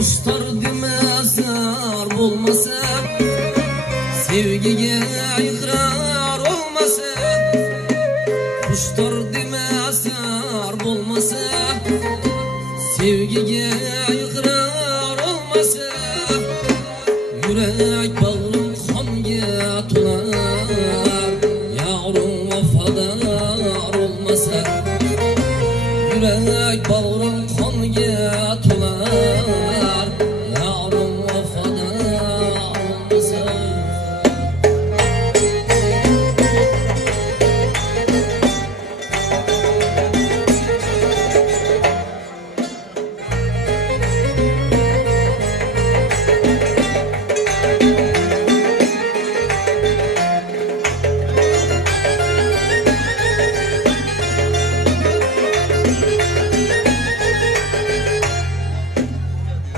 Kuşlar demezler olmasa, sevgiye ikrar olmasa. Kuşlar demezler olmasa, sevgiye ikrar olmasa. Yürek bağrım kanga tolar, yavrum vafadar olmasa. Yürek bağrım kanga tolar, yavrum vafadar olmasa.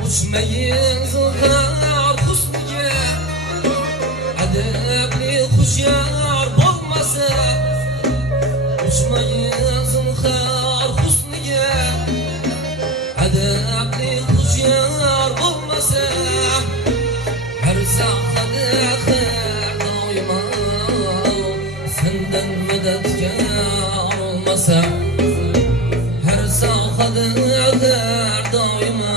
Uçmayın zılgar husniga, adabli hushyor bo'lmasa. Uçmayın zılgar husniga, adabli hushyor bo'lmasa. Her sahada xayr doimo sendan medatkor olmasa. Her sahada xayr doimo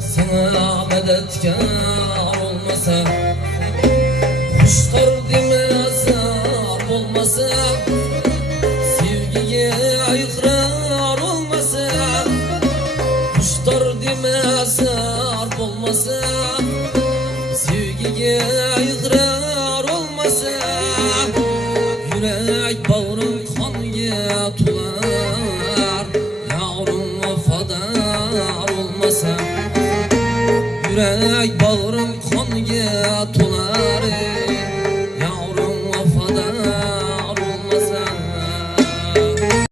sana medatkor olmasa. Kuşlar demezler olmasa, sevgiye ikrar olmasa. Kuşlar demezler olmasa, sevgiye ikrar olmasa. Yürek bağrım kanga tolar, yavrum vafadar olmasa. Yürek bağrım kanga tolar,